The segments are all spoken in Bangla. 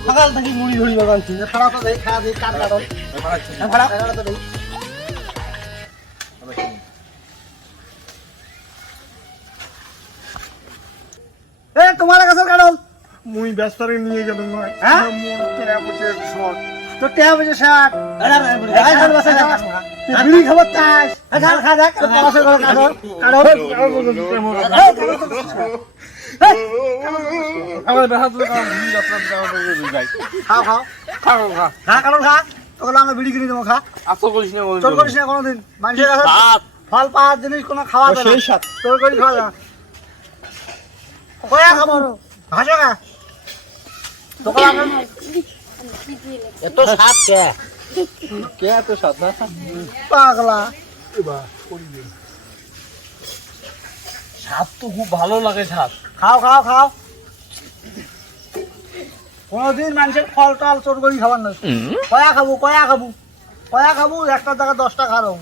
সকাল থেকে মুড়ি ধরি বাগানছি খারাপ তো দেই খাওয়া দিই কাট কাটল খারাপ তো দেই এ তোমার কাছে কাটল মুই ব্যস্তারে নিয়ে গেল নয় হ্যাঁ? মোর টাকা পয়সা শর্ট তো টেয়া বেজে শাক বিড়ি খাবার চাস খা দেখ পড়াশোনা করে কাটল আমার দেখা তো ভুল আপনার যাই খাও খাও খাও খা খা কাটল খা তোকে আমরা বিড়ি কিনে দেবো খা আতো করিস না তোর করিস না কোনোদিন মানুষের কাছে ফল পাওয়ার জিনিস কোনো খাওয়া যাবে সেই না সাথ তোর করি খাওয়া যাবে কয়া খাবো ভাষা খা তোকে আমরা এত সাপ কে কে এত সাথ না পাগলা সাপ তো খুব ভালো লাগে সাপ খাও খাও খাও কোনোদিন মানুষের ফল টল চোর করি খাবার না কয়া খাবো কয়া খাবো কয়া খাবো একটা জায়গা 10টা খাবো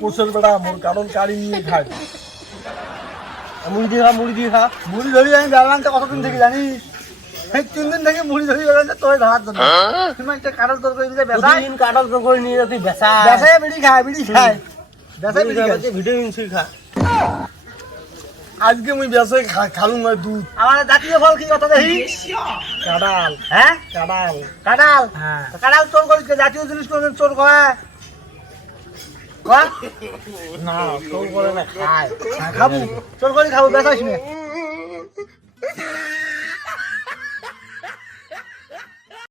কোসের বেটা মোর কারণ কারি নিয়ে খায় মুড়ি দিয়ে খা মুড়ি দিয়ে খা মুড়ি ধরি আমি বেড়ালামটা কতদিন থেকে জানিস এই 3 দিন থেকে মুড়ি ধরি বেড়ালাম তোর ধরার জন্য তুমি একটা কাঁঠাল তোর করে দিলে বেসাই প্রতিদিন কাটল তো করে নিয়ে তুই বেচা বেসাই বিড়ি খায় বিড়ি খায় বেসাই বিড়ি খায় ভিটামিন সি খা আজকে মুই বেসে খালু নয় দুধ আমার জাতীয় ফল কি কথা দেখি কাঁড়াল হ্যাঁ কাঁড়াল কাঁঠাল হ্যাঁ কাঁঠাল চোর করিস জাতীয় জিনিস কোনদিন চোর করে না তোর করে না খায় খাবো চোর করি খাবো বেসাইস না